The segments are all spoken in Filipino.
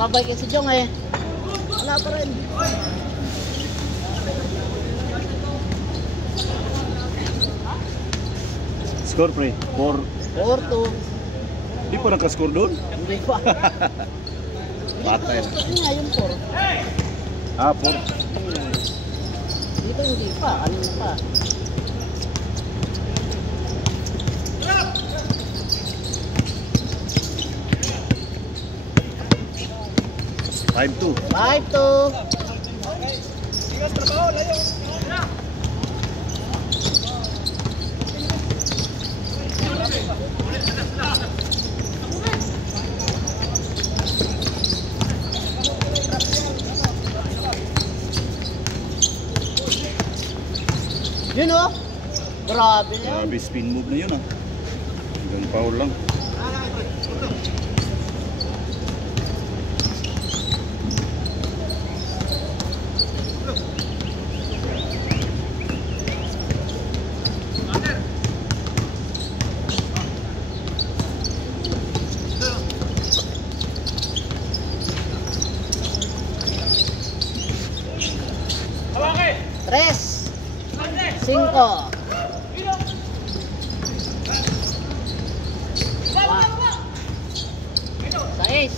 Mabay kasi si Jong eh. Wala pa rin. Score pre, 4. 4-2. Di pa nakascore doon? Hindi pa. Patay na. Hindi nga yung 4. Ah, 4. Dito hindi pa. Kanina pa. Five 2. 5-2. Ingat trabaho, layo. Yun oh. Grabe yan. Grabe spin move na yun ah. Hanggang foul lang. Tres. 5. Sais.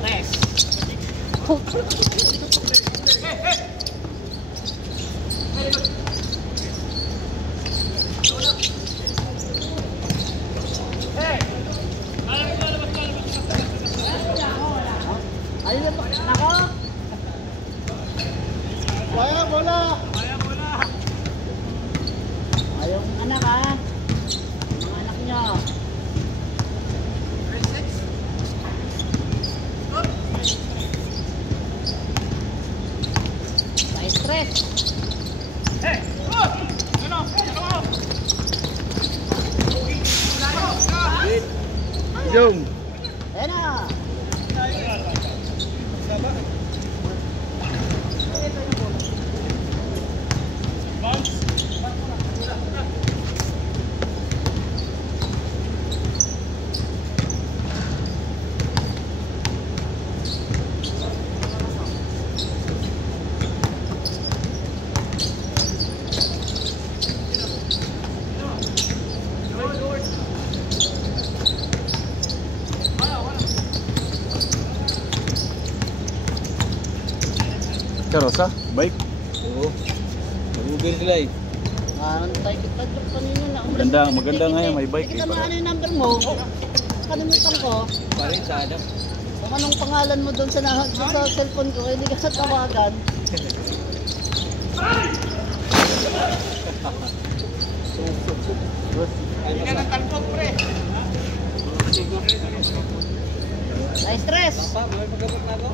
Tres. Ayun na ba? Nako. Wala bola. Ayaw ng anak ha. Mga anak nyo. Sa stress. Jom! Ayan na. Karosa? Bike? Oo. Nag-Uber sila eh. Antay kita dyan kanina na. Maganda nga yan, may bike. Kita mo ano yung number mo. Kalimutan ko. Parin sa Adam. Kung anong pangalan mo doon sa cellphone ko, hindi ka tawagan. Hindi ka ng talpog, pre. Ay, stress. Pa, may pagkabot na ako.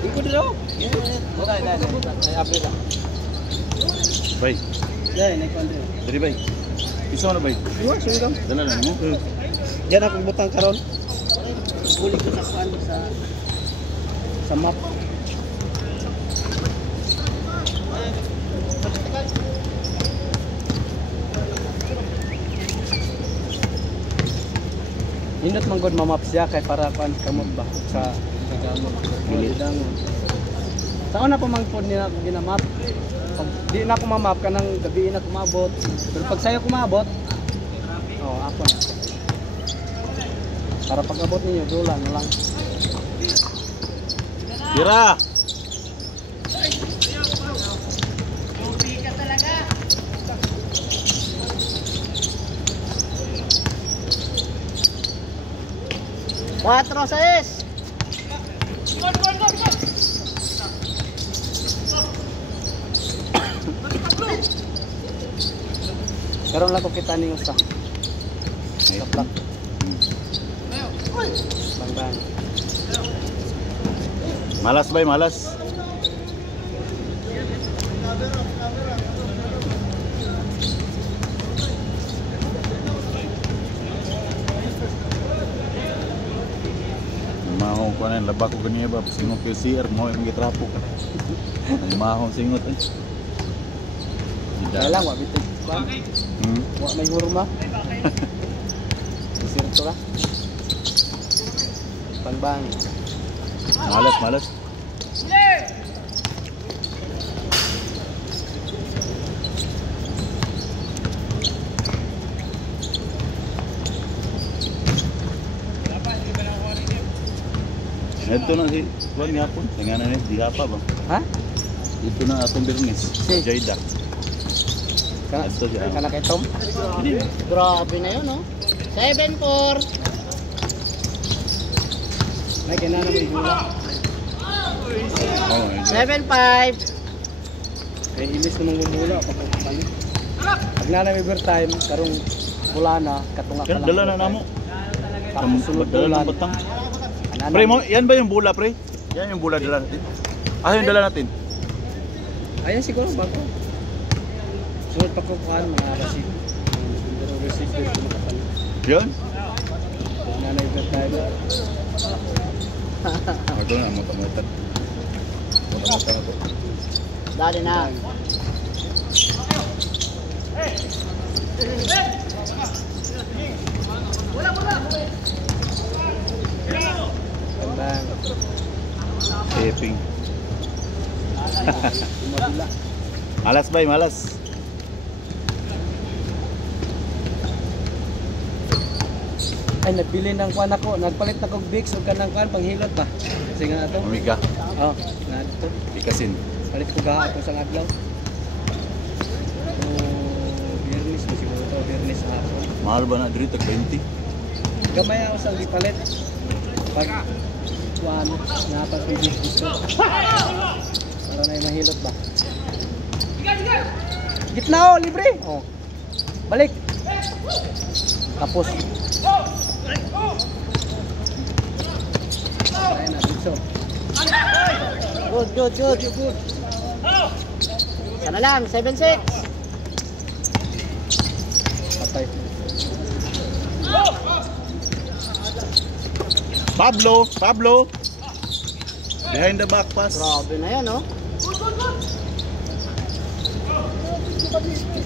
Ikut dulu. Boleh, dah. Saya update dah. Bay. Dah, naik konten. Dari bay. Isa na bay. Dua, sudah. Dala lang mo. Yan ako butang karon. Huli ko sa kuan sa map. Nindot man gud mamap siya kay para kuan kamot ba sa gamot. Gidangon. Saan na pamangpod niya ginamap? Pag di na ko mamap kanang gabi na kumabot. Pero pag sayo kumabot, ako na. Para pag abot ninyo, dola na lang. Tira! Cuatro, seis. Karon lang ko kita ning usa. Kaplak. Bangban. Malas bay, malas. Mau ko na labak ko ganiya ba singo PCR mo yung gitrapo ka. Ay mahong singot eh. Kaya lang, wa bitig pa. Wa may hurma. Sirto ka. Pangbang. Malas, malas. Ito na si Juan yapon. Tingnan na di apa bang. Ha? Ito na atong Bernis. Si. Jaida. Ito siya. Kana kay Tom. Grabe na yun, no? 7-4. Ay kana na may gula. Oh, 7-5. Kay ilis namang gumula kapag kami. Pag na may overtime karong wala na katunga ka yan lang. dala na namo. Tapos sunod Dala bulan. ng batang. Anana. Pre, mo, yan ba yung bula, pre? Yan yung bula dala natin. Ah, yung dala natin. Ayan siguro bago. Sunod pa ko kan mga receipt. Pero receipt ko makapal. Yan. Na na overtime. Ito na, matamutan. Matamutan na to. Dali na. Pangbang. Taping. Umabila. Malas, bay, malas. Ay nagbili ng kuan ako, nagpalit na kog Vicks ug kanang kuan panghilot ba. Kasi nga ato. Amiga. Oh, na dito. Ikasin. Palit ko gahapon sa adlaw. Biyernes mo siguro to, biyernes hapon. Mahal ba na dito? 20? Gamay ako sa gipalit. Pag kuan, napas bibig gusto. Para na mahilot ba. Gitna oh, libre. Oh. Balik. Tapos. Ayun na dito. Good, good, good. Sana lang, 7-6. Patay. Pablo, Pablo. Behind the back pass. Grabe na yan, no?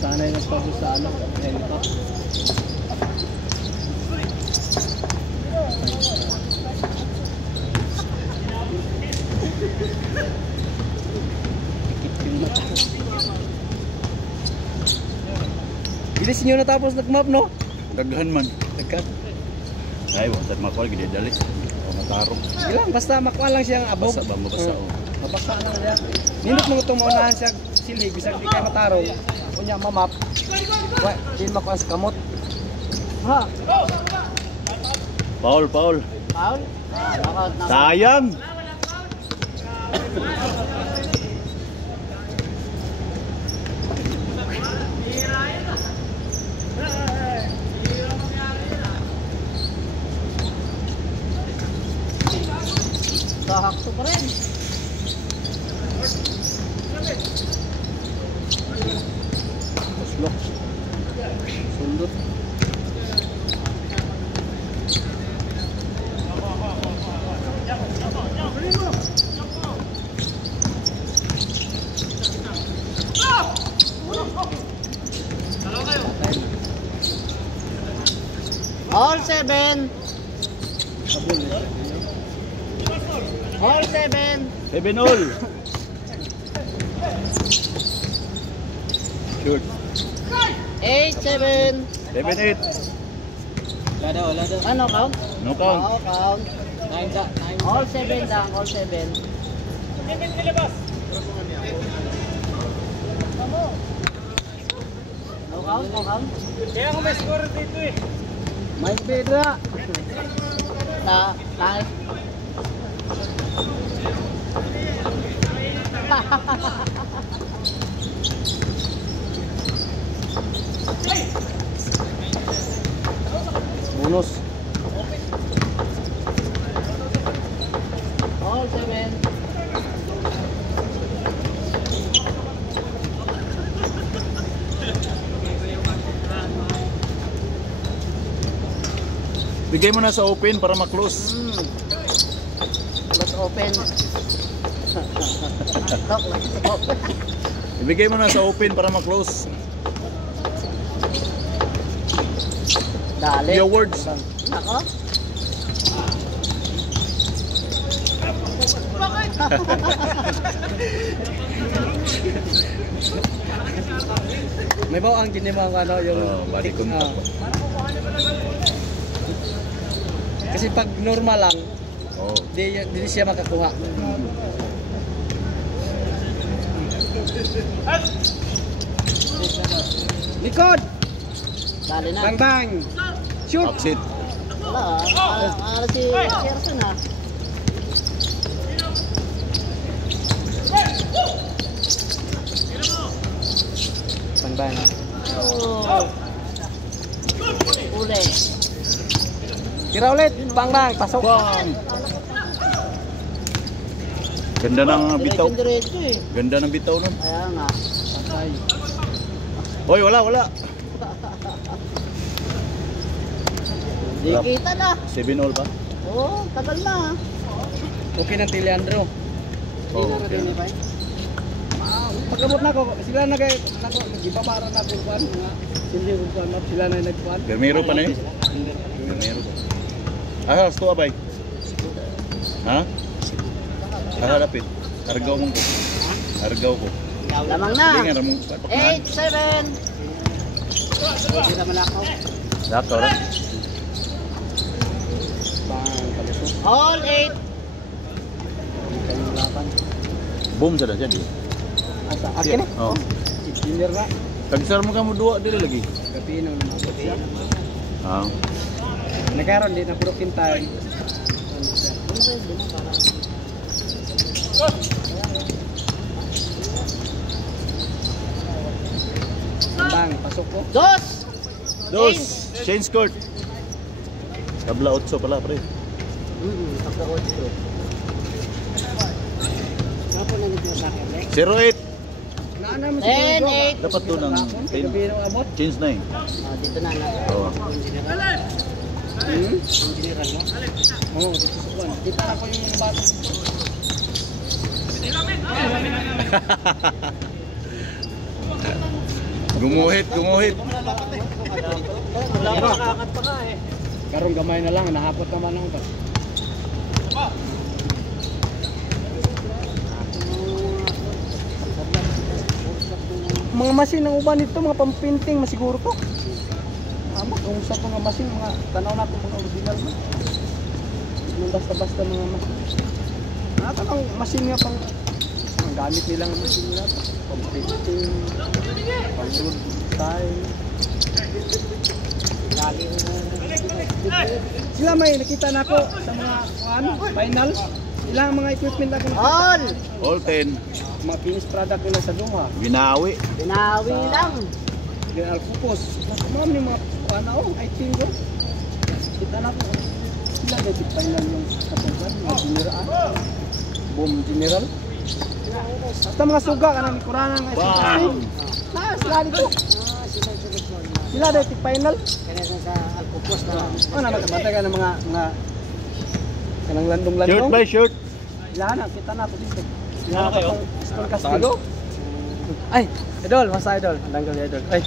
Sana'y nagpagod sa ano. Ayan ito. Bilis nyo natapos nag-map, no? Daghan man. Nagkat. Ay, wasad makuha, gede dalis. O matarong. Sige lang, basta makuha lang siyang abog. Basa ba, mabasa o. Mabasa lang siya. Nindot mo itong maunahan siya silig, bisag di kayo matarong. Kunya mamap. Di makuha sa kamot. Ha? Paul, Paul. Foul? Ah, knockout, knockout. Sayang! Sahakto pa rin. Puslok. Sundot. Patay na. All 7. Sabon eh. All 7. 7 all. Shoot. 8-7. 7-8. Wala daw, wala daw. Ano count? No count. Oo, count. Nine da, nine. All 7 lang, all 7. No count, no count. Kaya ako may score dito eh. May pedra. Na. Bonus. All 7. Bigay mo na sa open para ma-close. Let's open. Talk lang. Talk. Ibigay mo na sa open para ma-close. Dali. Your words. Ako? May ba ang ginimang ano yung Body contact. Kasi pag normal lang, Oh. di siya makakuha. Likod! Dali na. Bang bang! Shoot! Upset. Wala ah. Si Gerson ah. Bang bang! Oh. Uli. Tira ulit! Bang bang! Pasok! Ganda ng bitaw. Diretso eh. Ganda ng bitaw nun. Kaya nga. Patay. Hoy, wala. Di kita na. 7 all ba? Oo, tagal na. Okay ng Leandro. Oh, okay. Pagkabot na ako, sila nag-ibabara na ako kuan nga. Hindi ko kuan, sila na nagkuan. Gamero pa na yun? Gamero. Ah, gusto ka ba? Ha? Harapit. Argaw mo ko. Argaw ko. Lamang na. Hindi nga ramong 8, 7. Hindi naman ako. Dako ra. Bang, palusot. All 8. Kanulakan. Boom sa jadi. Asa, akin eh. Oh. Engineer na. Tagsar mo ka mo duwa dili lagi. Gabi nang lumabot siya. Ah. Nagkaroon din na broken time. Bang, pasok ko. Dos. Dos. Change court. Tabla 8 pala pre. Pagka-8 ko. Ako na nito sa akin, Lex. 08. Naana mo 10, 8. Dapat doon ang Gabi nang abot. change na eh. Dito na na. Oh. Engineeran mo? Oo, dito sa kuwan. Kita na ko yung bata. Gumuhit. Wala pa kakat pa ka eh. Karong gamay na lang, nahapot naman ako. Mga masin ng uban dito, mga pampinting, masiguro ko. Amo, kung sa mga masin, mga tanaw na ko mga original mo. Mga basta-basta mga masin. Ang masin nga pang ang gamit nilang masin nila. Pampinting, pang-road style. Sila may nakita na ako sa mga final. Ilang mga equipment ako nakita. All. All 10. Mga finished product nila sa Doha. Binawi. Binawi lang. Yung Alpupos. Mga mga I think ko. Kita na ko. Sila may final yung kapungan. Mga general. Boom general. Basta mga suga ka ng kuranan ng Bam. sila dito. Sila dito final. Kaya sa Alcopos na lang. Ano nakabantay ka ng mga kanang landong-landong. Shirt by shirt. Lahat na, kita na ako dito. Ano kayo? Pistol Castigo. Ay, idol, masa idol. Tanggal idol. Ay.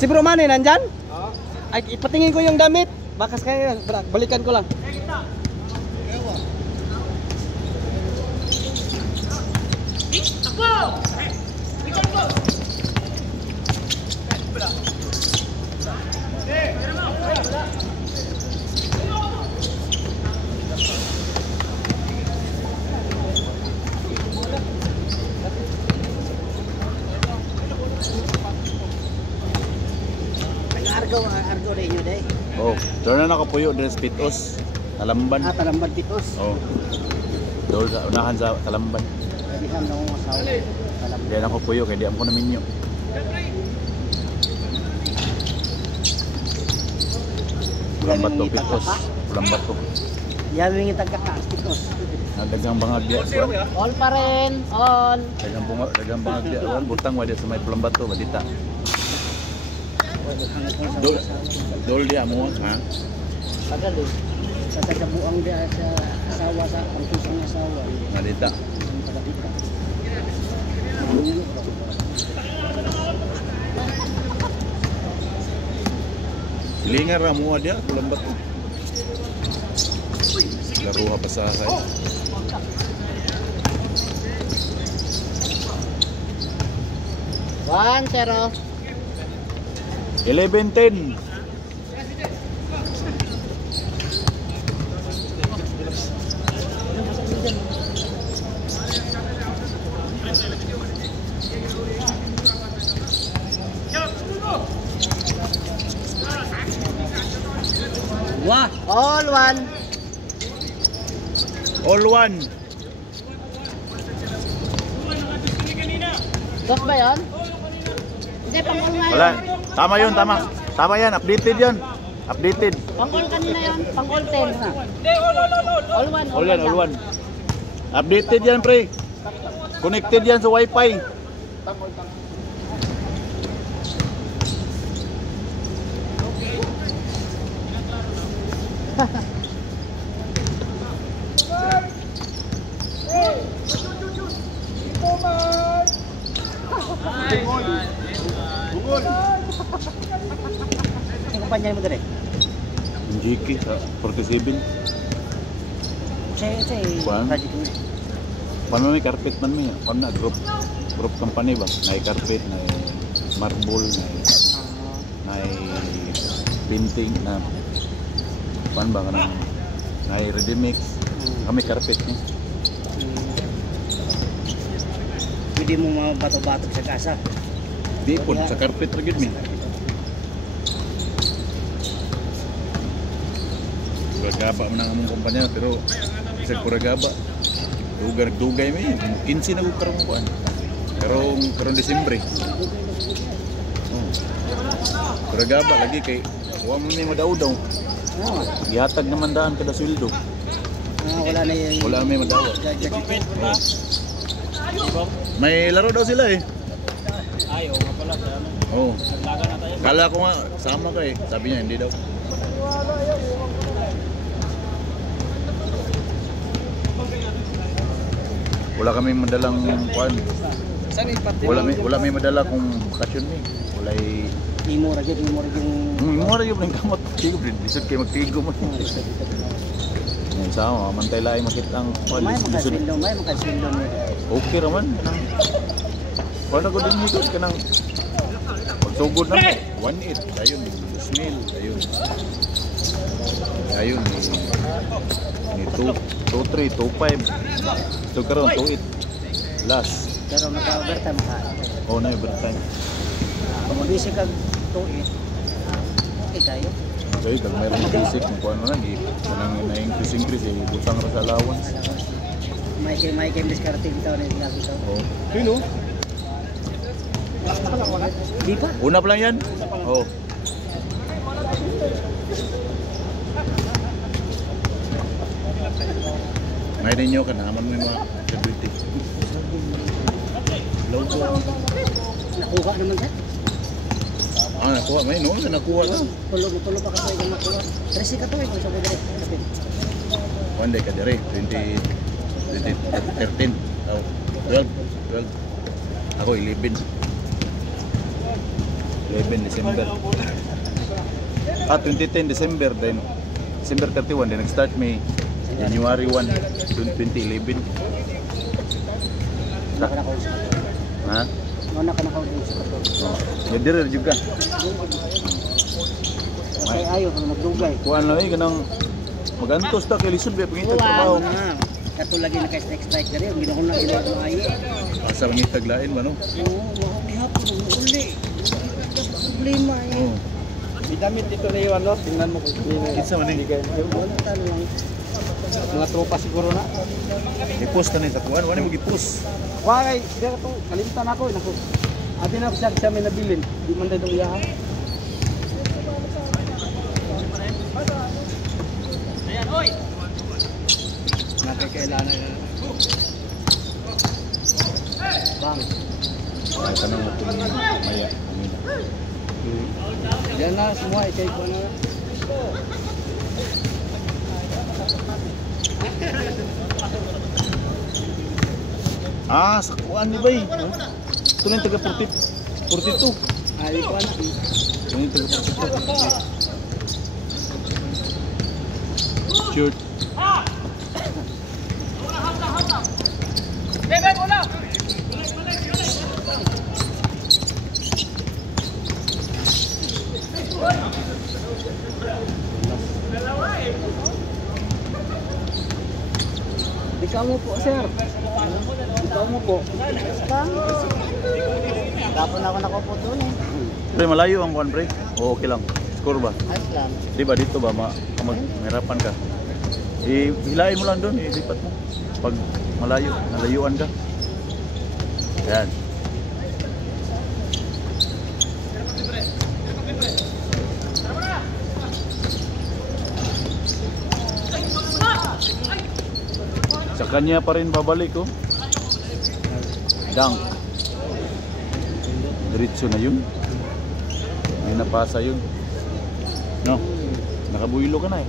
Si Bro Manny nandyan? Oo. Ay, ipatingin ko yung damit. Bakas kayo, balikan ko lang. Argo rin nyo day. Oh, doon na nakapuyo din sa Pitos. Talamban. Talamban pitos. Oh. Doon sa unahan sa Talamban. Dihan na akong asawa. Talamban. Diyan ako puyo kaya di ako na minyo. Pulambat to Pitos. Pulambat to. Yawing itagkakas pitos. Dagang bangag dia. All pa rin. All. Dagang bangag dia. Butang wa dia sa may Pulambat to badita. Dol dia mo ha. Tagal eh. Sa taga-buang dia sa asawa sa pangkusang asawa. Nalita. Ang taga-dita. Lingar ra mo dia kulang bato. Laruha pasahay. One, zero. 11-10. Wah, All one. All one. Dos ba yun? Hindi, pang-all nga Wala. yun. Tama yun, tama. Tama yan, updated yan. Updated. Pang-all kanina yun. Pang-all 10 na. All one. All one, all lang. one. Updated yan, pre. Connected yan sa wifi. Ang kumpanya mo dire? Yung GK sa 47. Say, Kuwan? project mo. Paano may carpet man may? Paano na? Group company ba? May carpet, may marble, may painting na paano ba ka na? May ready mix. Kami carpet niya. Pwede mo mabato-bato sa kasa. Di po, sa carpet rin mi. Puragaba man ang among kumpanya pero sa puragaba lugar-dugay mi 15 na ko karong kuan. Karong Disyembre. Oh. Puragaba lagi kay wa man mi madaw-daw. Oh. Gihatag naman daan kada sweldo. Wala na yung... Wala may madawa. Oh. May laro daw sila eh. ayaw nga pala sa ano. Oh. Naglaga na tayo. Kala ko nga sama ka eh. Sabi niya hindi daw. Wala kami madalang kuan. Saan yung pati? Wala may madala kung bakasyon ni. Wala Imo ra gyud yung... mo ra yung kamot. Tigo bisod kay magtigo mo. Yan sa mantay laay makita ang kuan. May Bisod. makasweldo mo. Okay raman kanang. Wala ko din higos kanang pagsugod na mo. 1.8 ayun, 2,000 ayun. Ayun ni 2.3, 2.5. Ito karon 2.8. Last. Pero naka-overtime ka. Oh na overtime. Kung busy ka tuit, okay tayo. Okay, kag mayroong basic kung ano na kanang na-increase eh butang ra sa allowance. May kay diskarte bitaw na ginagawa bitaw. Oh. Sino? Di pa? Una pa lang yan. Oh. Ngayon ninyo ka naman may mga activity. Logo. Nakuha naman sa? Nakuha. May noon na nakuha na. Tulo pa kasi yung nakuha. Tresi ka to eh, kung sabi dire. One day ka dire, 2013. Oh, 12. Ako 11. 11 December. 2010 December then. December 31 then nag-start May January 1, 2011. Wala ka nakausap. Ha? Wala ka nakausap ka to. Oh. Dire juga. Kaya ayaw kang magdugay. Kuan lang kanang magantos ta kay lisod ba pangita trabaho. na. Kato lagi na kay strike diri, ang ginahon na ila maayo. Asa man itaglain ba no? Oo, mao gihapon uli. Problema eh. Oh. Idamit dito na yung ano, tingnan mo kung Kinsa man ni? Wala talo lang. mga tropa siguro na. I-post na ni sa kuan, wala mo gi-post. Wakay, dito to, kalimutan ako. Naku. Ati na siya may nabilin. Di man tayo iyahan. Nakakailangan na. Bang. Ay kanang mo maya kumina. Yan na, semua ikay ko na. Ah, sa kuan ni bay. Ito na yung taga 42. Ay, ko anak. Ito na yung taga 42. Shoot. Ikaw mo po, sir. Ikaw mo po. Tapon ako nakupo doon eh. Pre, malayo ang kuan pre. O okay lang. Score ba? Ayos lang. Di ba dito ba mahirapan ka? Hilain mo lang doon, ilipat mo. Pag malayo, nalayuan ka. Yan. Sa kanya pa rin babalik oh. Dunk. Diretso na yun. May napasa yun. No? Nakabuhilo ka na eh.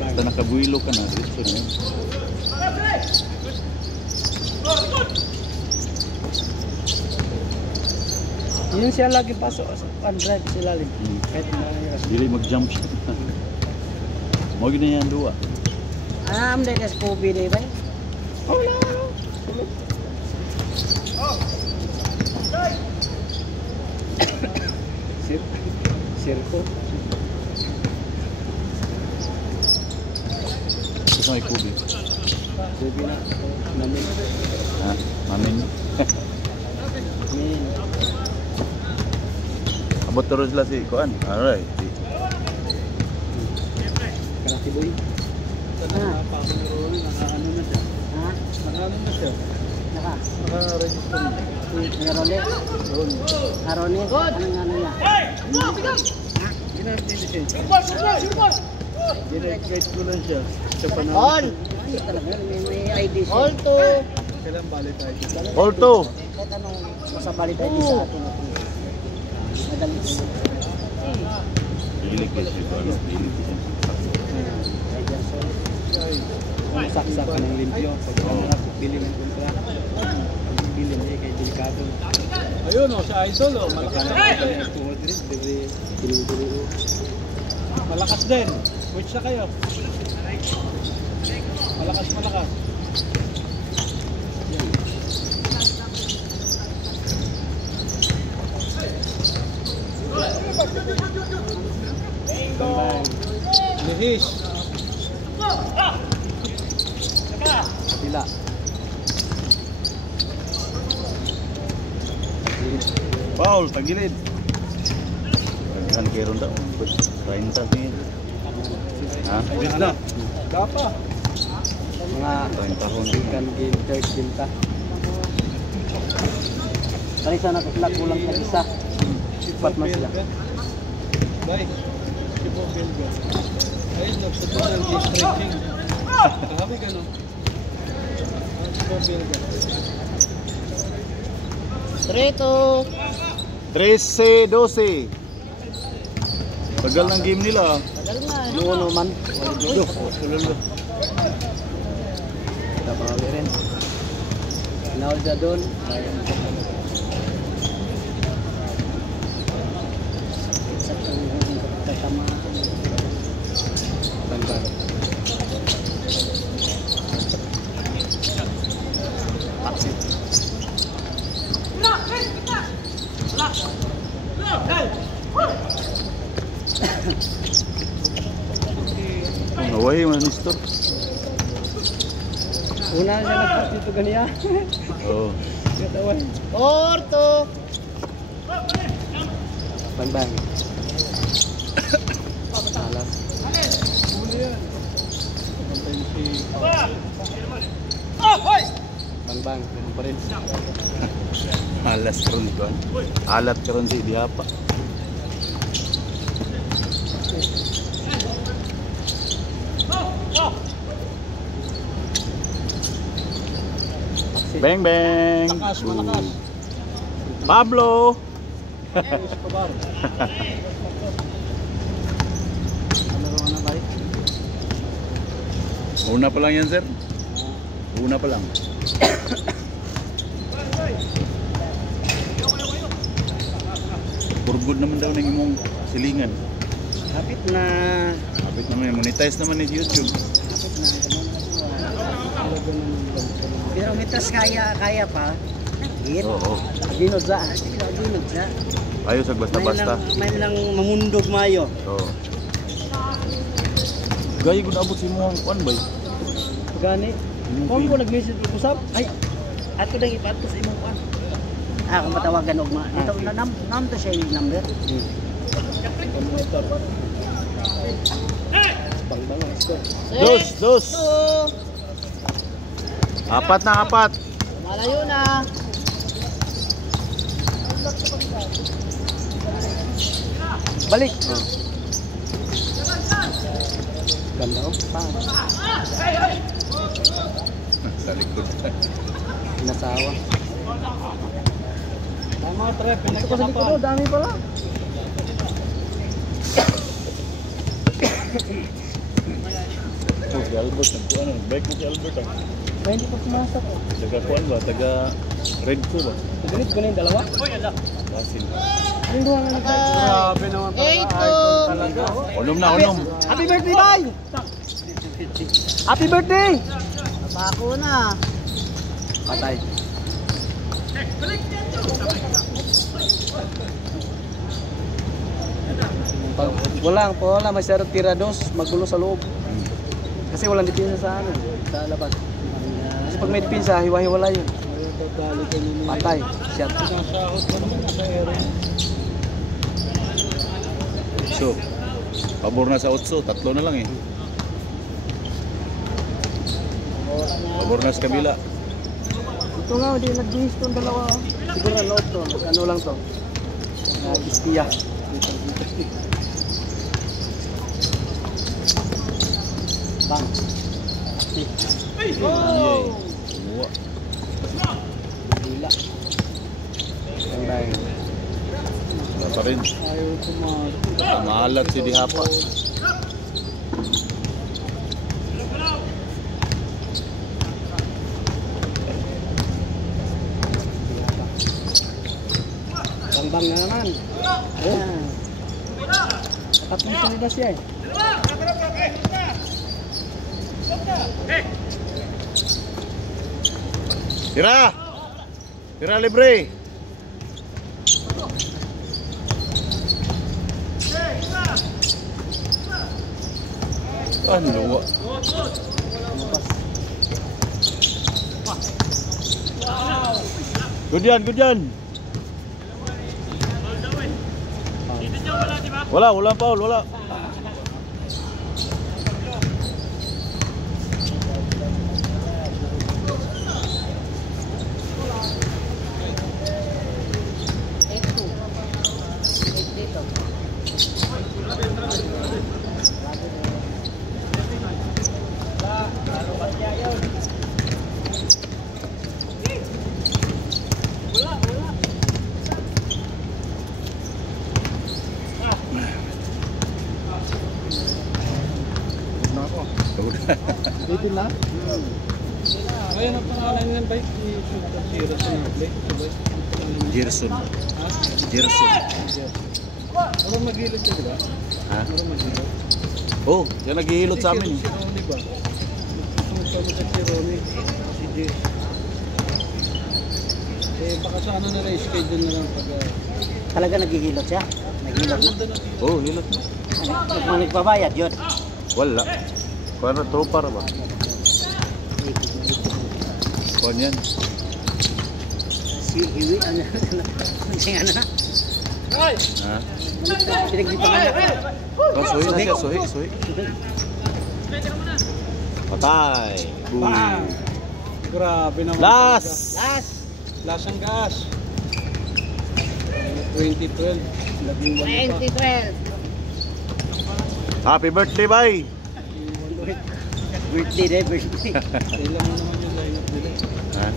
Basta nakabuhilo ka na, diretso na yun. Yun siya lagi pasok sa drive sila rin. Kahit na Dili mag-jump siya. Mo gina yan duwa. Dahil sa Kobe na ba? oh, no. Sirko. Ito may kubi. Sabi na. Namin. Ha? Mamin. Min. Abot terus lah si Kuan. Alright. Karati boy. Naka-ano na siya. Ha? Naka-ano na siya. Naka? Naka-register na. Ngarole? Ngarone? Anong ano niya? Dinag-grade ko lang siya. Sa All! panahon. Ay, talaga. May ID siya. All to! Kailan balik tayo? Alto. Kahit anong masabali tayo sa atin. Madalis. Ilik ya si Kuan. Ilik. Saksak ka ng limpyo. Pag bili ng kontra. Bili niya kay delikado. Ayun o, sa idol o. Malakas malakas din. Switch na kayo. Malakas. Lihis. Sila. Paul, tagilid. Kan kay ronda. 30 niya. Ha? Bis na. Dapa. Mga 30 tahun. kan game third binta. Tari sana kaklak kulang ka isa. Sipat mas sila. Bye. Sipo Belga. Ayun nagsubo ng stretching. Kahabi ka no. Sipo Belga. 13-12. Tagal ng game nila. Tagal nga eh. Noon man. Lulu. Kita bawi rin. Naul siya doon. Sa tatama. Bangkang. Aksit. Naway man isto. Una siya nagpas dito ganiya. Oh. Katawan. Orto! Bang. Alas. Bang. Ganun pa rin. Alas karon Kuan. Alat karon si Diapa. Bang bang. Malakas. Pablo! Escobar. Ano na ba? Una pa lang yan, sir. Una pa lang. For good naman daw ng imong silingan. Hapit na. Kapit naman, monetize naman ni YouTube. Pero mitas kaya pa. Git. Oo. Ginod sa. Ginod sa. Ayos sa basta-basta. May lang mamundog mayo. Oo. Gaya ko naabot si mo ang kuan ba? Gani. Kung ko nag-message ko usap, ay ato nang ipato sa imong kuan. Kung matawagan og ito na nam to siya yung number. Dos. Apat na apat. Malayo na. Balik. Ganda oh. Sa likod. Nasawa. Tama, tre, pinagkakapan. Dami pala. Si Albert, nagkuhan na. Bike mo si Albert ah. May hindi pa pumasok oh. Taga kuhan ba? Taga Red Co ba? Ganit ko na yung dalawa? Basin. Anong duha nga nag-try? Grabe naman pala. Idol talaga. Unom na, unom. Happy birthday, Bay! Happy birthday! Bako na. Patay. Wala, may sarap tirados, magulo sa loob. Kasi walang dipinsa sa ano, sa labas. Kasi pag may dipinsa, hiwa-hiwala yun. Patay, shot. So, pabor na sa 8, tatlo na lang eh. Pabor na sa kabila. Ito nga, hindi nag-bihis itong dalawa. Siguro na loob to, ano lang to. Istiya. Bang. Yay. Muwa. Gila. Ang dahil. Wala pa rin. Ayaw kumakas. Maalat si Dihapa. Bang-bang na naman. Ayan. Tatlong salida siya eh. Tira! Tira libre! Luwa. Good yan. Wala foul, wala. Dito na? Ayan ang pangalan ng bike. Gerson. Marang maghilot siya, di ba? Ha? Marang maghilot. Oh, yan naghihilot sa amin. Si Ronnie ba? Gusto mo si Ronnie. Si Jay. Baka sa ano na lang, schedule na lang pag... Talaga naghihilot siya? Naghihilot na? Oh, hilot na. Nagbabayad yun? Wala. Para tropa ra ba? Kuan yan. Si Iwi, ano na? Ha? Pinagdipangan na. Oh, suhi na siya, suhi. Patay. Bang! Grabe naman. Last Last ang gas. 2012. 2012. Happy birthday, bye. Birthday. Kailan mo naman yung lineup nila. Ha?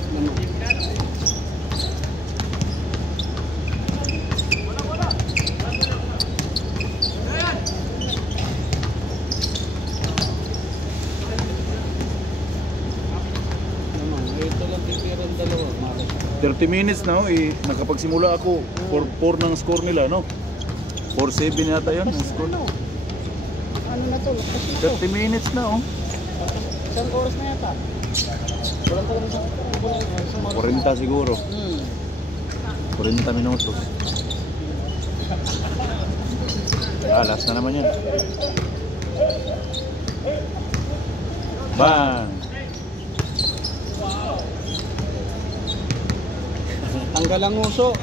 30 minutes na, oh, nakapagsimula ako. 4-4 ng score nila, no? 4-7 yata yun, ang score. Ano na to? Lakas na to. 30 minutes na, oh. Isang oras na yata. Walang talang sa 40 siguro. 40 minutos. Last na naman yan. Bang! Tanggal ang uso.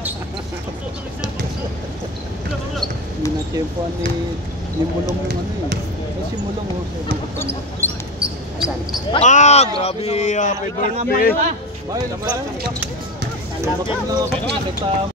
Hindi na tiyempoan ni Mulong yung ano yun. Kasi Mulong uso. Ah, grabe! Happy birthday! Bye, naman. Salamat na ako.